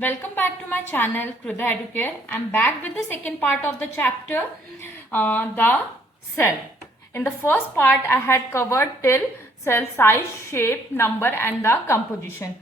Welcome back to my channel Krudha Educare. I'm back with the second part of the chapter, the cell. In the first part, I had covered till cell size, shape, number and the composition.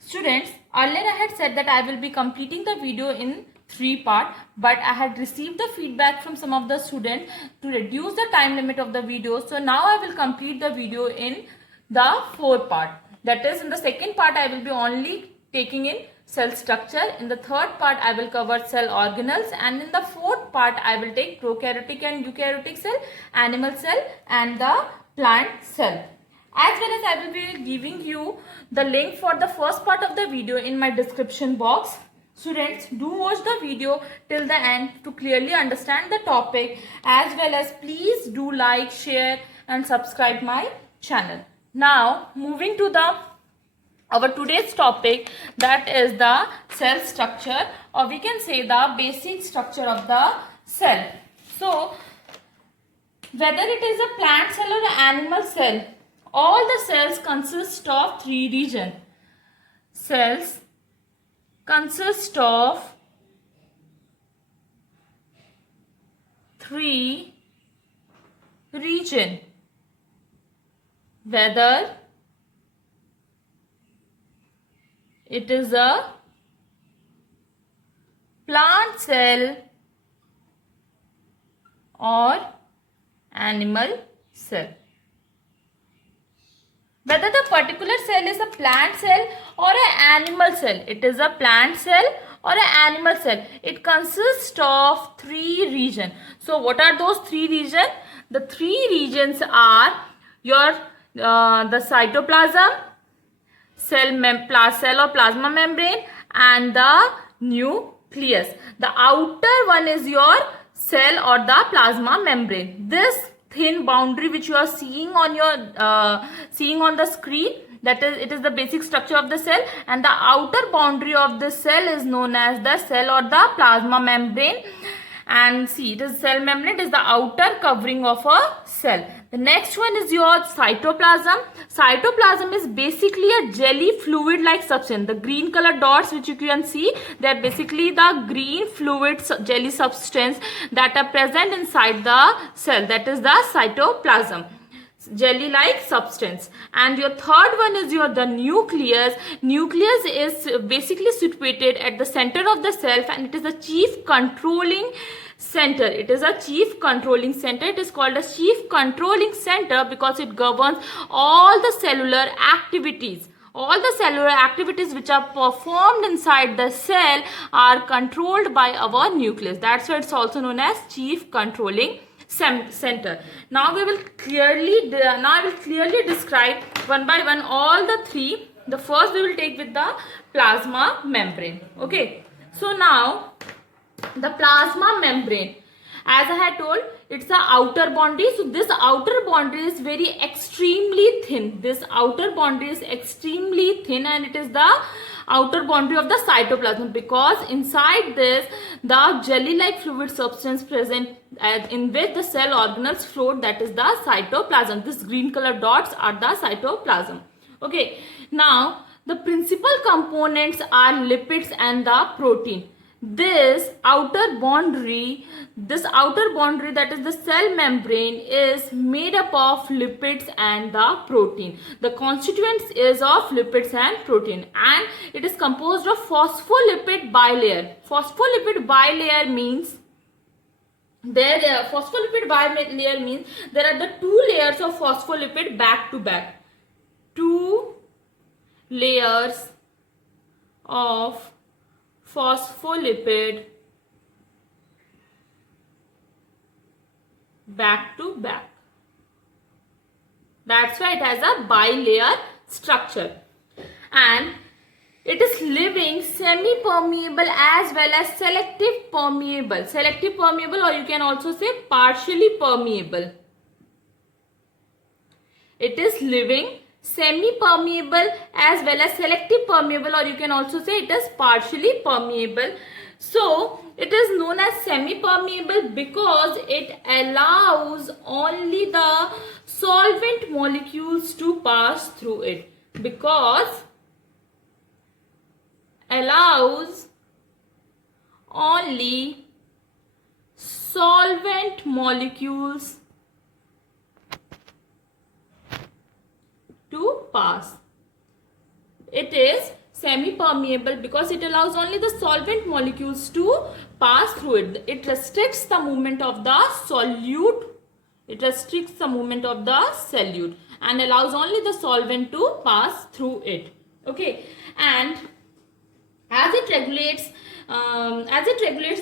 Students, earlier I had said that I will be completing the video in 3 parts, but I had received the feedback from some of the students to reduce the time limit of the video. So now I will complete the video in the 4 part. That is, in the second part, I will be only taking in cell structure. In the third part, I will cover cell organelles, and in the fourth part, I will take prokaryotic and eukaryotic cell, animal cell and the plant cell. As well as I will be giving you the link for the first part of the video in my description box. Students, do watch the video till the end to clearly understand the topic, as well as please do like, share and subscribe my channel. Now, moving to our today's topic, that is the cell structure, or we can say the basic structure of the cell. So, whether it is a plant cell or an animal cell, all the cells consist of 3 regions. Cells consist of 3 regions. Whether it is a plant cell or animal cell. Whether the particular cell is a plant cell or an animal cell, it is a plant cell or an animal cell. It consists of 3 regions. So, what are those 3 regions? The 3 regions are your the cytoplasm, cell or plasma membrane, and the nucleus. The outer one is your cell or the plasma membrane. This thin boundary which you are seeing on the screen, that is, it is the basic structure of the cell, and the outer boundary of the cell is known as the cell or the plasma membrane. And see, it is cell membrane, it is the outer covering of a cell. The next one is your cytoplasm. Cytoplasm is basically a jelly fluid like substance. The green color dots which you can see, they are basically the green fluid jelly substance that are present inside the cell. That is the cytoplasm, jelly like substance. And your third one is the nucleus. Nucleus is basically situated at the center of the cell, and it is the chief controlling center. It is a chief controlling center. It is called a chief controlling center because it governs all the cellular activities. All the cellular activities which are performed inside the cell are controlled by our nucleus. That's why it's also known as chief controlling center. Now I will clearly describe one by one all the 3. The first we will take with the plasma membrane. Okay. So now the plasma membrane, as I had told, it's the outer boundary. So this outer boundary is very extremely thin. This outer boundary is extremely thin, and it is the outer boundary of the cytoplasm, because inside this the jelly like fluid substance present in which the cell organelles float, that is the cytoplasm. This green color dots are the cytoplasm. Okay. Now the principal components are lipids and the protein. This outer boundary, that is the cell membrane, is made up of lipids and the protein. The constituents is of lipids and protein, and it is composed of phospholipid bilayer. Phospholipid bilayer means there are the 2 layers of phospholipid back to back. 2 layers of phospholipid back to back. That's why it has a bilayer structure, and it is living, semi-permeable as well as selective permeable. Selective permeable, or you can also say partially permeable. It is living, semi-permeable as well as selective permeable, or you can also say it is partially permeable. So it is known as semi-permeable because it allows only the solvent molecules to pass through it. Because allows only solvent molecules to pass. It is semi-permeable because it allows only the solvent molecules to pass through it. It restricts the movement of the solute. It restricts the movement of the solute and allows only the solvent to pass through it. Okay, and as it regulates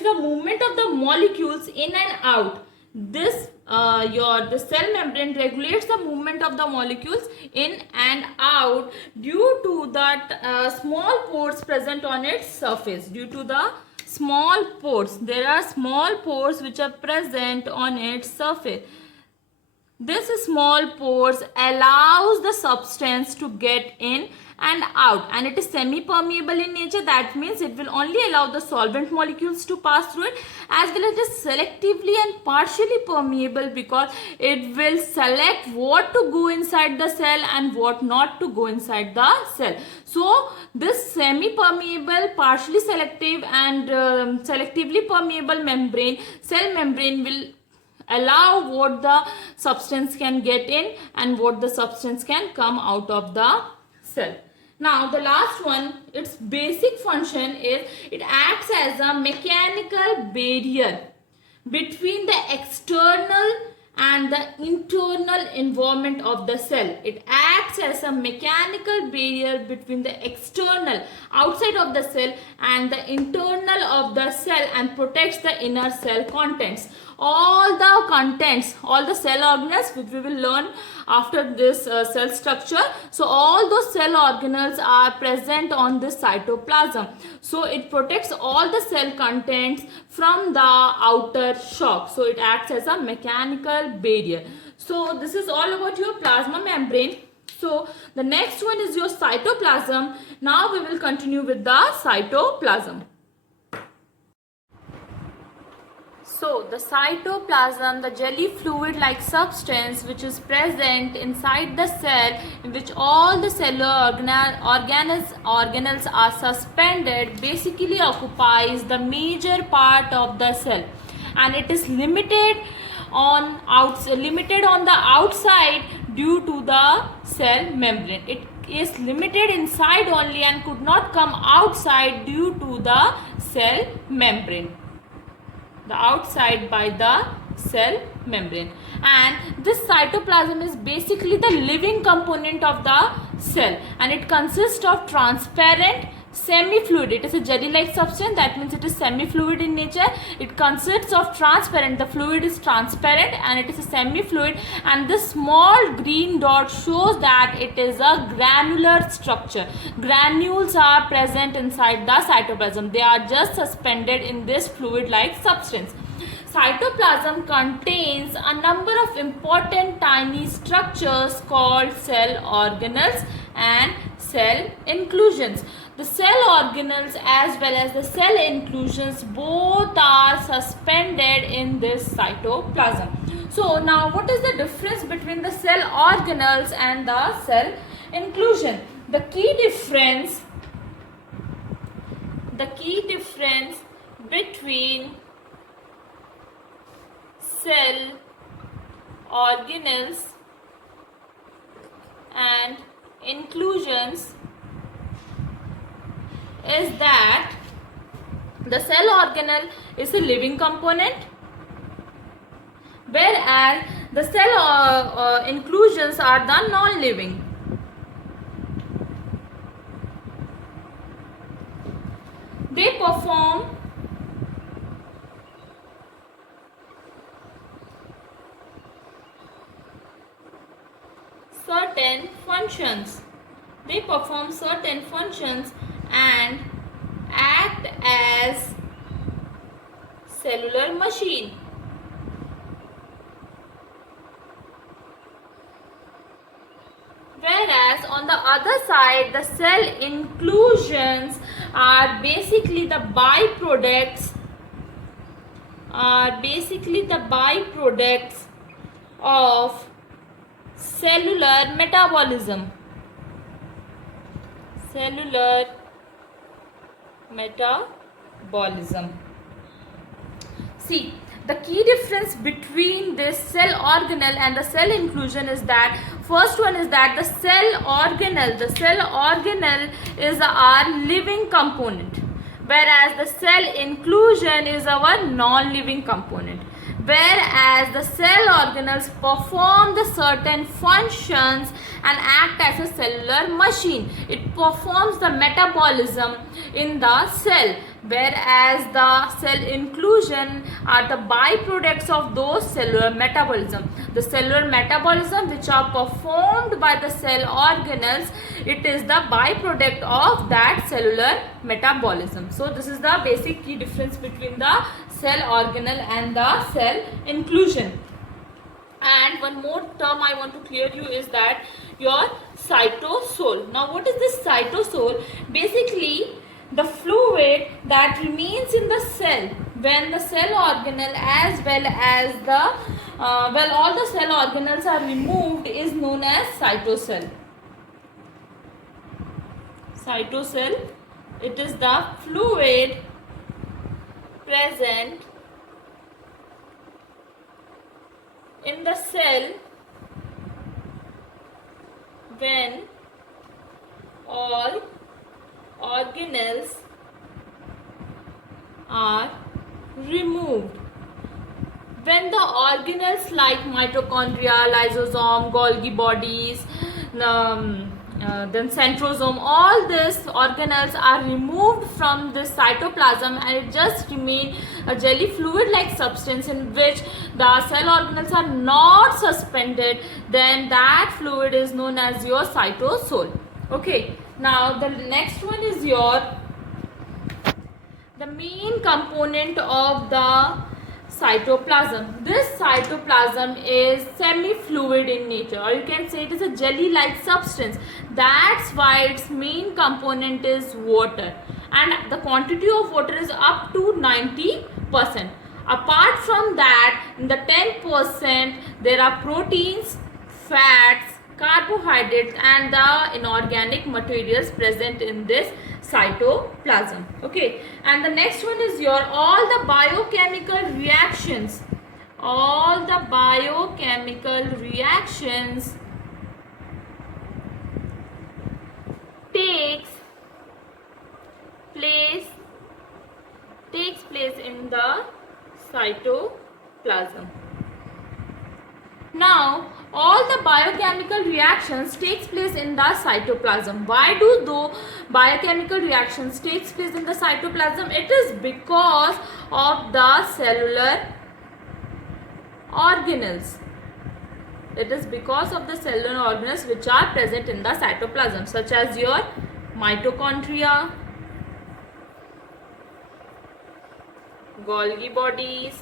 the movement of the molecules in and out, the cell membrane regulates the movement of the molecules in and out due to that small pores present on its surface. Due to the small pores, there are small pores which are present on its surface. This small pores allows the substance to get in and out, and it is semi-permeable in nature. That means it will only allow the solvent molecules to pass through it, as well as it is selectively and partially permeable because it will select what to go inside the cell and what not to go inside the cell. So this semi-permeable, partially selective and selectively permeable cell membrane will allow what the substance can get in and what the substance can come out of the cell. Now the last one, its basic function is it acts as a mechanical barrier between the external and the internal environment of the cell. It acts as a mechanical barrier between the external, outside of the cell, and the internal of the cell and protects the inner cell contents. All the contents, all the cell organelles which we will learn after this cell structure. So all those cell organelles are present on this cytoplasm. So it protects all the cell contents from the outer shock. So it acts as a mechanical barrier. So this is all about your plasma membrane. So the next one is your cytoplasm. Now we will continue with the cytoplasm. So the cytoplasm, the jelly fluid-like substance which is present inside the cell, in which all the cellular organelles are suspended, basically occupies the major part of the cell, and it is limited on the outside due to the cell membrane. It is limited inside only and could not come outside due to the cell membrane. The outside by the cell membrane. And this cytoplasm is basically the living component of the cell, and it consists of transparent semi-fluid. It is a jelly-like substance, that means it is semi-fluid in nature. It consists of transparent, the fluid is transparent and it is a semi-fluid, and this small green dot shows that it is a granular structure. Granules are present inside the cytoplasm. They are just suspended in this fluid-like substance. Cytoplasm contains a number of important tiny structures called cell organelles and cell inclusions. The cell organelles as well as the cell inclusions both are suspended in this cytoplasm. So now what is the difference between the cell organelles and the cell inclusion? The key difference between cell organelles and inclusions is that the cell organelle is a living component, whereas the cell inclusions are the non-living. They perform certain functions. They perform certain functions and act as cellular machine. Whereas on the other side, the cell inclusions are basically the byproducts of cellular metabolism. Cellular metabolism. See, the key difference between this cell organelle and the cell inclusion is that first one is that the cell organelle is our living component, whereas the cell inclusion is our non-living component. Whereas the cell organelles perform the certain functions and act as a cellular machine. It performs the metabolism in the cell, whereas the cell inclusion are the byproducts of those cellular metabolism. The cellular metabolism which are performed by the cell organelles, it is the byproduct of that cellular metabolism. So this is the basic key difference between the cell organelle and the cell inclusion. And one more term I want to clear you is that your cytosol. Now what is this cytosol? Basically the fluid that remains in the cell when the cell organelle as well as the all the cell organelles are removed is known as cytosol. Cytosol, it is the fluid present in the cell when all organelles are removed. When the organelles like mitochondria, lysosome, Golgi bodies, then centrosome, all these organelles are removed from the cytoplasm and it just remains a jelly fluid like substance in which the cell organelles are not suspended, then that fluid is known as your cytosol. Okay, now the next one is the main component of the cytoplasm. This cytoplasm is semi-fluid in nature, or you can say it is a jelly-like substance. That's why its main component is water, and the quantity of water is up to 90%. Apart from that, in the 10% there are proteins, fats, carbohydrates and the inorganic materials present in this cytoplasm. Okay, and the next one is all the biochemical reactions. All the biochemical reactions takes place in the cytoplasm. Now, all the biochemical reactions takes place in the cytoplasm. Why do those biochemical reactions takes place in the cytoplasm? It is because of the cellular organelles. It is because of the cellular organelles which are present in the cytoplasm, such as your mitochondria, Golgi bodies,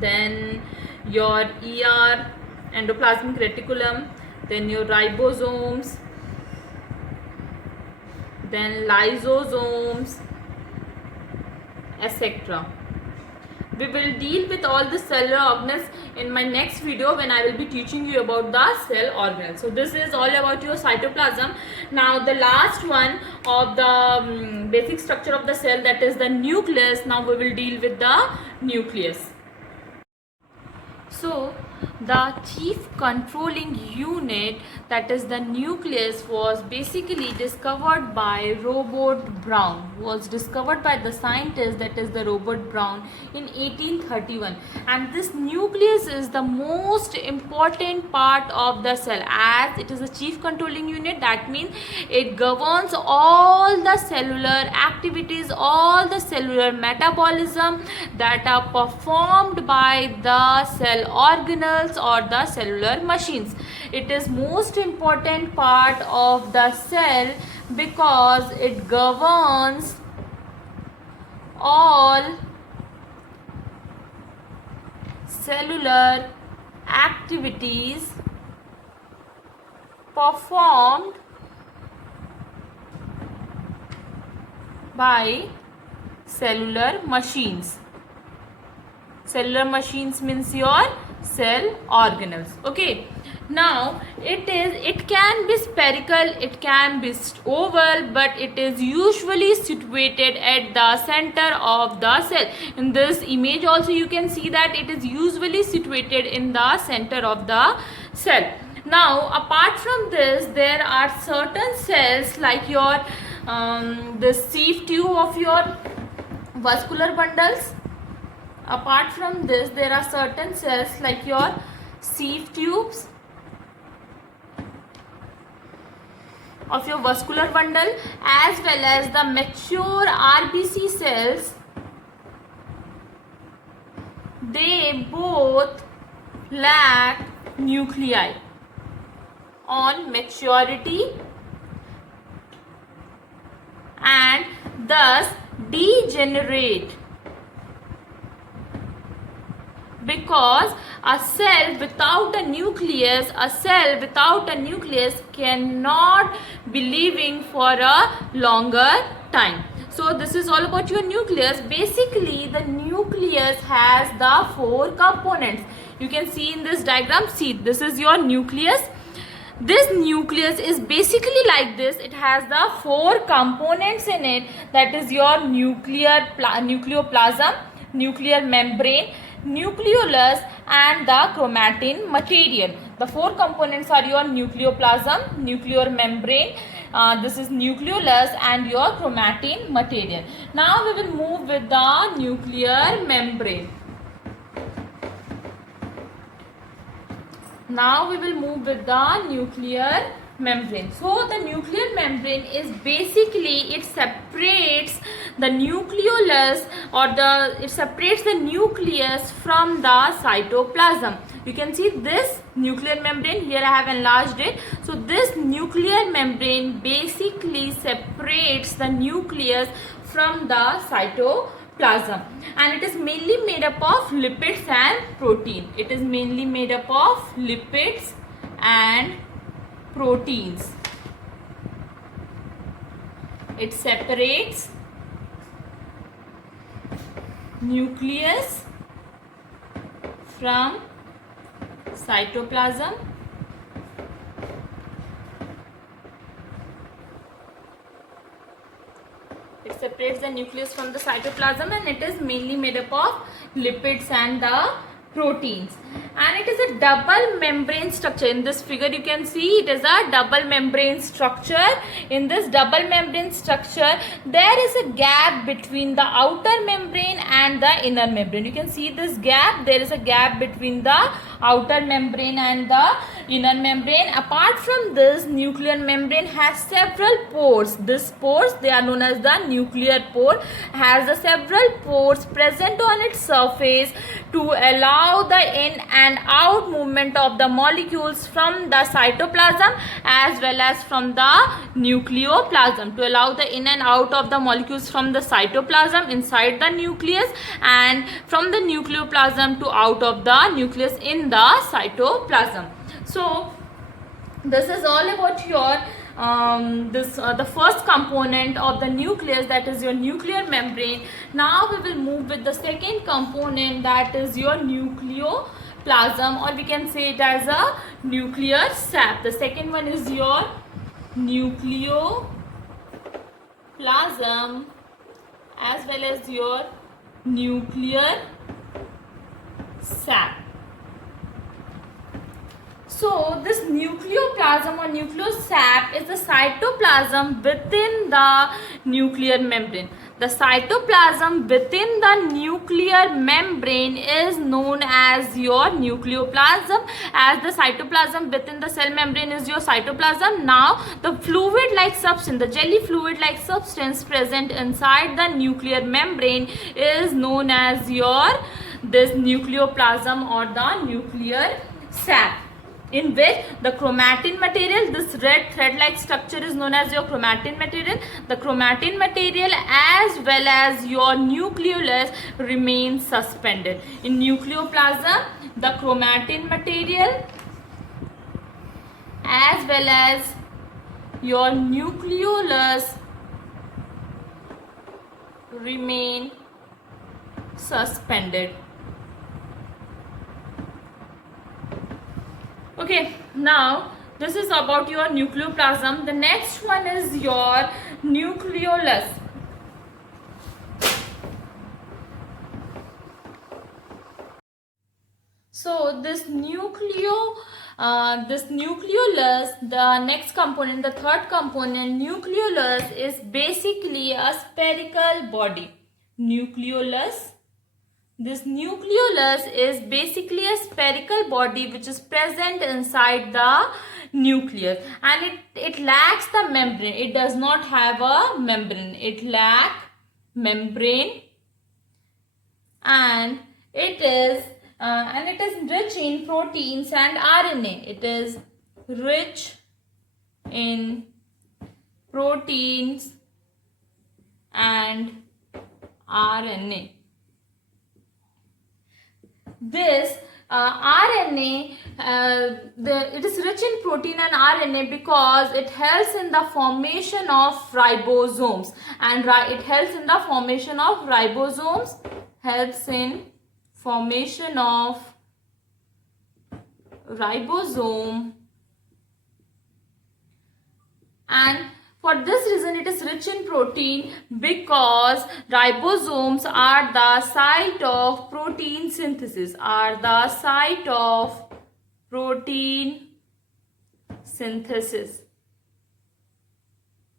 then your ER, endoplasmic reticulum, then your ribosomes, then lysosomes, etc. We will deal with all the cellular organelles in my next video when I will be teaching you about the cell organelles. So this is all about your cytoplasm. Now the last one of the basic structure of the cell, that is the nucleus. Now we will deal with the nucleus. So the chief controlling unit, that is the nucleus, was basically discovered by Robert Brown. Was discovered by the scientist, that is the Robert Brown, in 1831. And this nucleus is the most important part of the cell, as it is the chief controlling unit. That means it governs all the cellular activities, all the cellular metabolism that are performed by the cell organelles or the cellular machines. It is most important part of the cell because it governs all cellular activities performed by cellular machines. Cellular machines means your cell organelles. Okay, now it can be spherical, it can be oval, but it is usually situated at the center of the cell. In this image also you can see that it is usually situated in the center of the cell. Now apart from this, there are certain cells like your the sieve tube of your vascular bundles. Apart from this, there are certain cells like your sieve tubes of your vascular bundle, as well as the mature RBC cells. They both lack nuclei on maturity and thus degenerate, because a cell without a nucleus cannot be living for a longer time. So this is all about your nucleus. Basically the nucleus has the 4 components. You can see in this diagram. See, this is your nucleus. This nucleus is basically like this. It has the 4 components in it. That is your nucleoplasm, nuclear membrane, nucleolus, and the chromatin material. The 4 components are your nucleoplasm, nuclear membrane, this is nucleolus, and your chromatin material. Now we will move with the nuclear membrane. Now we will move with the nuclear membrane. So the nuclear membrane is basically, it separates the nucleolus it separates the nucleus from the cytoplasm. You can see this nuclear membrane here. I have enlarged it. So this nuclear membrane basically separates the nucleus from the cytoplasm, and it is mainly made up of lipids and protein. It is mainly made up of lipids and proteins. It separates nucleus from cytoplasm. It separates the nucleus from the cytoplasm, and it is mainly made up of lipids and the proteins, and it is a double membrane structure. In this figure you can see it is a double membrane structure. In this double membrane structure there is a gap between the outer membrane and the inner membrane. You can see this gap. There is a gap between the outer membrane and the inner membrane. Apart from this, nuclear membrane has several pores. These pores, they are known as the nuclear pore, has the several pores present on its surface to allow the in and out movement of the molecules from the cytoplasm as well as from the nucleoplasm, to allow the in and out of the molecules from the cytoplasm inside the nucleus and from the nucleoplasm to out of the nucleus in the cytoplasm. So this is all about your the first component of the nucleus, that is your nuclear membrane. Now we will move with the second component, that is your nucleoplasm, or we can say it as a nuclear sap. The second one is your nucleoplasm as well as your nuclear sap. So this nucleoplasm or nuclear sap is the cytoplasm within the nuclear membrane. The cytoplasm within the nuclear membrane is known as your nucleoplasm, as the cytoplasm within the cell membrane is your cytoplasm. Now the fluid like substance, the jelly fluid like substance present inside the nuclear membrane is known as your this nucleoplasm or the nuclear sap, in which the chromatin material, this red thread like structure is known as your chromatin material. The chromatin material as well as your nucleolus remain suspended. In nucleoplasm, the chromatin material as well as your nucleolus remain suspended. Okay, now this is about your nucleoplasm. The next one is your nucleolus. So this nucleolus, the next component, the third component, nucleolus is basically a spherical body. Nucleolus. This nucleolus is basically a spherical body which is present inside the nucleus, and it lacks the membrane. It does not have a membrane. It lacks membrane, and it is rich in proteins and RNA. It is rich in proteins and RNA. This RNA, it is rich in protein and RNA because it helps in the formation of ribosomes, and it helps in the formation of ribosomes, helps in formation of ribosome, and for this reason it is rich in protein, because ribosomes are the site of protein synthesis, are the site of protein synthesis,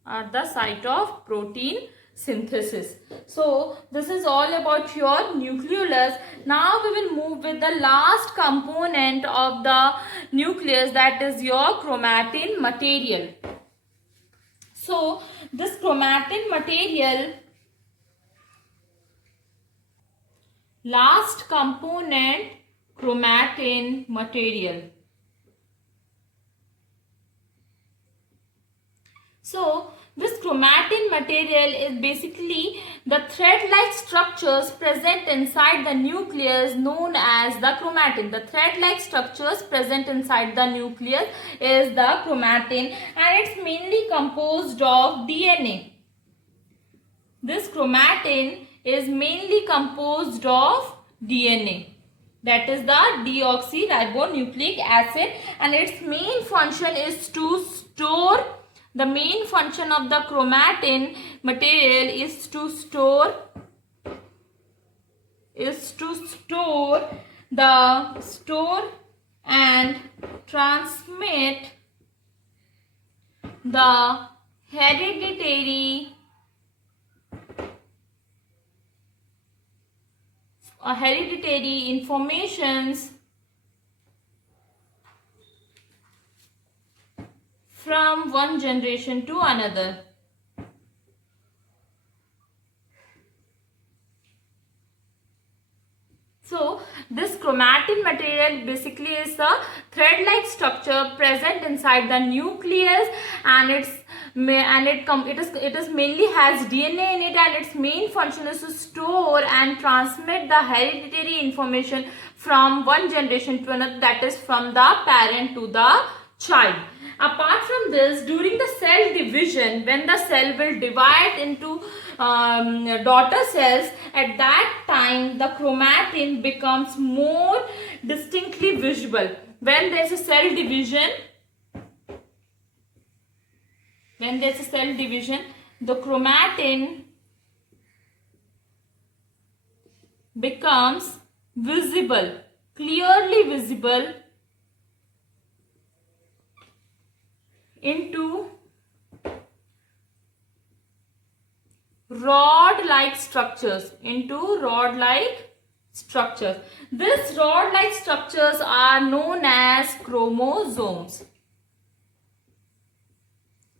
are the site of protein synthesis. So this is all about your nucleolus. Now we will move with the last component of the nucleus, that is your chromatin material. So this chromatin material, last component, chromatin material. So this chromatin material is basically the thread-like structures present inside the nucleus known as the chromatin. The thread-like structures present inside the nucleus is the chromatin, and it's mainly composed of DNA. This chromatin is mainly composed of DNA. That is the deoxyribonucleic acid, and its main function is to store. The main function of the chromatin material is to store and transmit the hereditary informations from one generation to another. So this chromatin material basically is a thread-like structure present inside the nucleus, and it mainly has DNA in it, and its main function is to store and transmit the hereditary information from one generation to another, that is from the parent to the child. Apart from this, during the cell division, when the cell will divide into daughter cells, at that time the chromatin becomes more distinctly visible. When there is a cell division, the chromatin becomes visible, clearly visible into rod-like structures, These rod-like structures are known as chromosomes.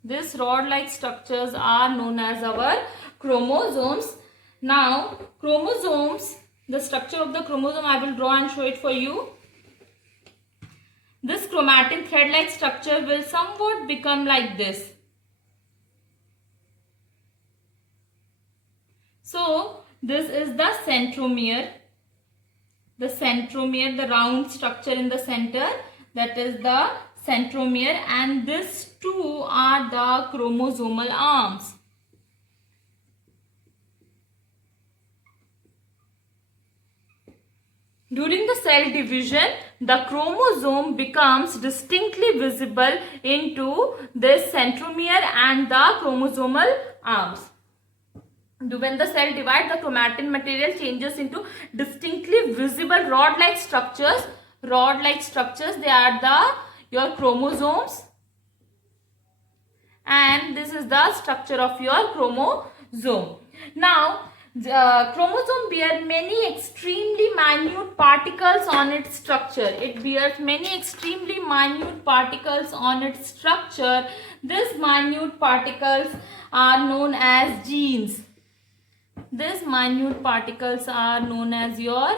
These rod-like structures are known as our chromosomes. Now, chromosomes, the structure of the chromosome, I will draw and show it for you. This chromatin thread-like structure will somewhat become like this. So, this is the centromere. The round structure in the center, that is the centromere, and these two are the chromosomal arms. During the cell division, the chromosome becomes distinctly visible into this centromere and the chromosomal arms. When the cell divides, the chromatin material changes into distinctly visible rod-like structures. Rod-like structures, they are your chromosomes, and this is the structure of your chromosome. Now, the chromosome bears many extremely minute particles on its structure. It bears many extremely minute particles on its structure. These minute particles are known as genes. These minute particles are known as your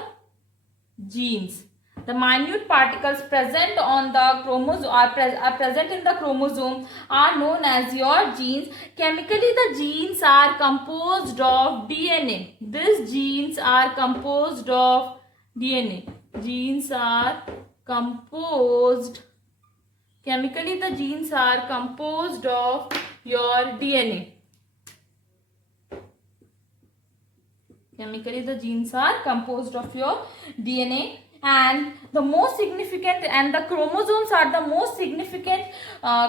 genes. The minute particles present on the chromosome are present in the chromosome are known as your genes. Chemically, the genes are composed of DNA. These genes are composed of DNA. Genes are composed. Chemically, the genes are composed of your DNA. Chemically, the genes are composed of your DNA, and the most significant, and the chromosomes are the most significant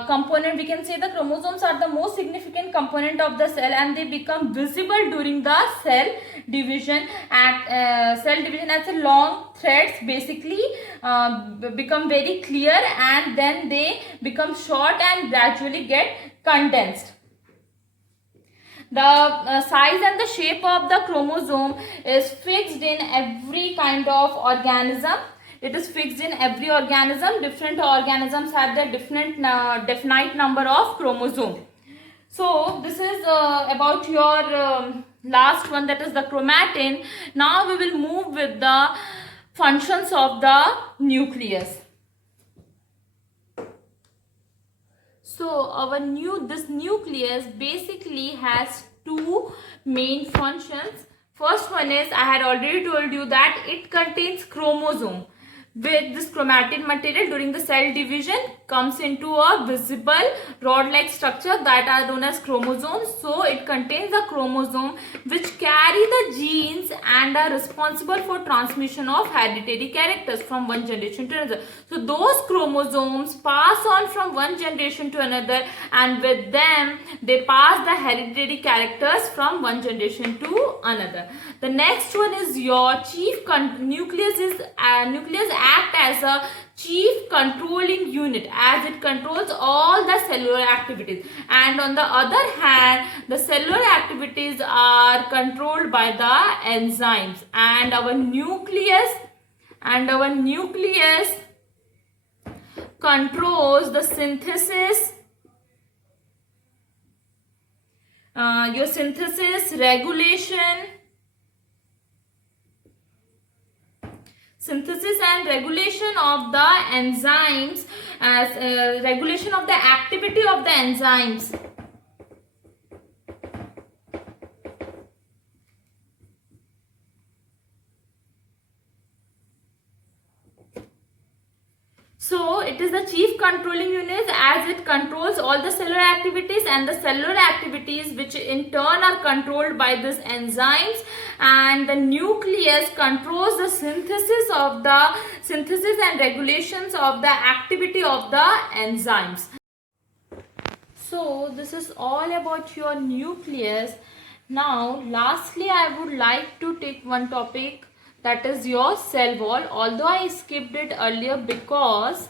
component. We can say the chromosomes are the most significant component of the cell, and they become visible during the cell division. At cell division, as a long threads basically become very clear, and then they become short and gradually get condensed. The size and the shape of the chromosome is fixed in every kind of organism. It is fixed in every organism. Different organisms have their different definite number of chromosomes. So this is about your last one, that is the chromatin. Now we will move with the functions of the nucleus. So this nucleus basically has two main functions. First one is, I had already told you that it contains chromosome. With this chromatin material during the cell division comes into a visible rod-like structure that are known as chromosomes. So it contains the chromosome which carry the genes and are responsible for transmission of hereditary characters from one generation to another. So those chromosomes pass on from one generation to another, and with them they pass the hereditary characters from one generation to another. The next one is your chief nucleus. Nucleus act as a chief controlling unit, as it controls all the cellular activities, and on the other hand the cellular activities are controlled by the enzymes, and our nucleus controls the synthesis, your synthesis, synthesis and regulation of the enzymes, as regulation of the activity of the enzymes. So it is the chief controlling unit, as it controls all the cellular activities, and the cellular activities which in turn are controlled by these enzymes, and the nucleus controls the synthesis and regulations of the activity of the enzymes. So this is all about your nucleus. Now lastly, I would like to take one topic, that is your cell wall. Although I skipped it earlier because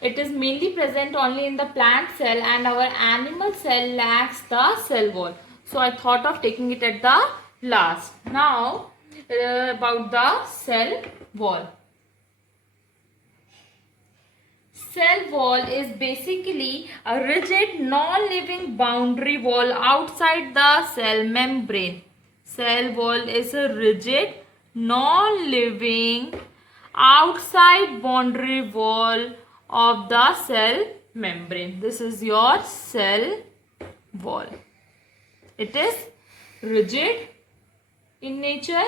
it is mainly present only in the plant cell, and our animal cell lacks the cell wall. So I thought of taking it at the last. Now about the cell wall. Cell wall is basically a rigid non-living boundary wall outside the cell membrane. Cell wall is a rigid non-living outside boundary wall of the cell membrane. This is your cell wall. It is rigid in nature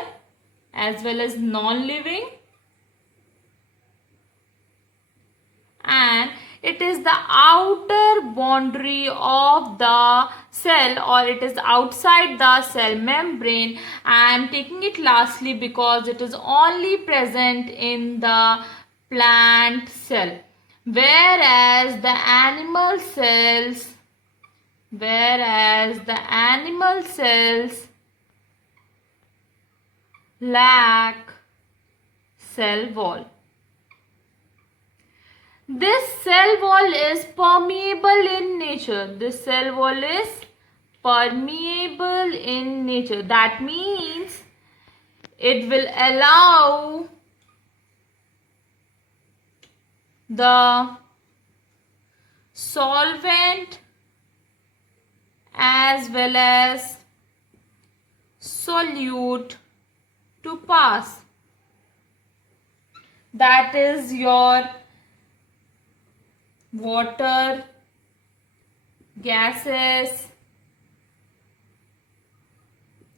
as well as non-living, and it is the outer boundary of the cell, or it is outside the cell membrane. I am taking it lastly because it is only present in the plant cell, whereas the animal cells lack cell wall. This cell wall is permeable in nature. This cell wall is permeable in nature. That means it will allow the solvent as well as solute to pass. That is your water, gases.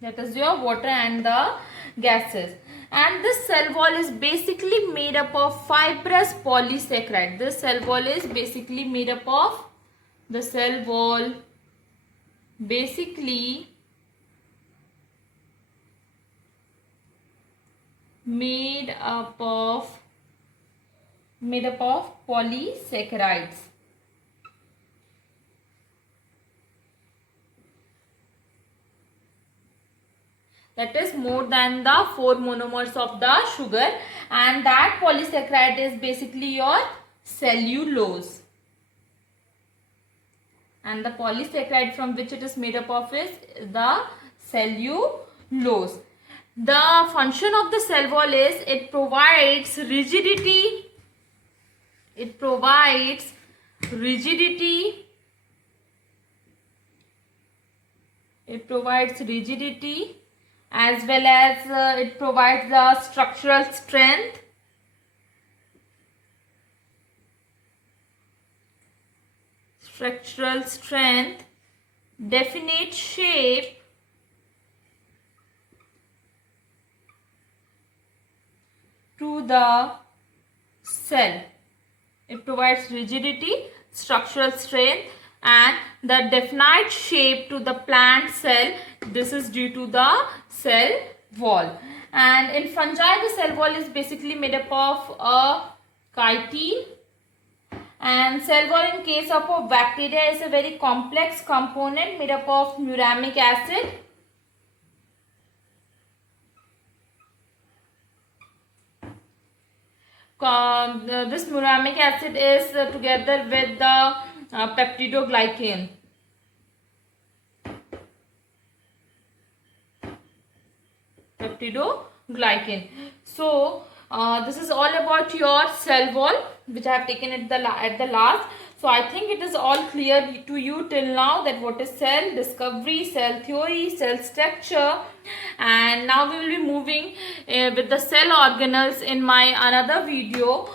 That is your water and the gases. And this cell wall is basically made up of fibrous polysaccharide. This cell wall is basically made up of polysaccharides. That is more than the 4 monomers of the sugar, and that polysaccharide is basically your cellulose. And the polysaccharide from which it is made up of is the cellulose. The function of the cell wall is it provides rigidity. As well as it provides the structural strength, definite shape, to the cell. It provides rigidity, structural strength, and the definite shape to the plant cell. This is due to the cell wall. And in fungi, the cell wall is basically made up of a chitin. And cell wall in case of a bacteria is a very complex component made up of muramic acid. This muramic acid is together with the peptidoglycan. So this is all about your cell wall, which I have taken at the last. So I think it is all clear to you till now that what is cell discovery, cell theory, cell structure. And now we will be moving with the cell organelles in my another video.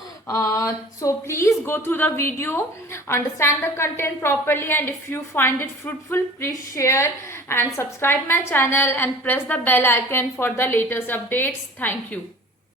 So please go through the video, understand the content properly, and if you find it fruitful, please share and subscribe my channel and press the bell icon for the latest updates. Thank you.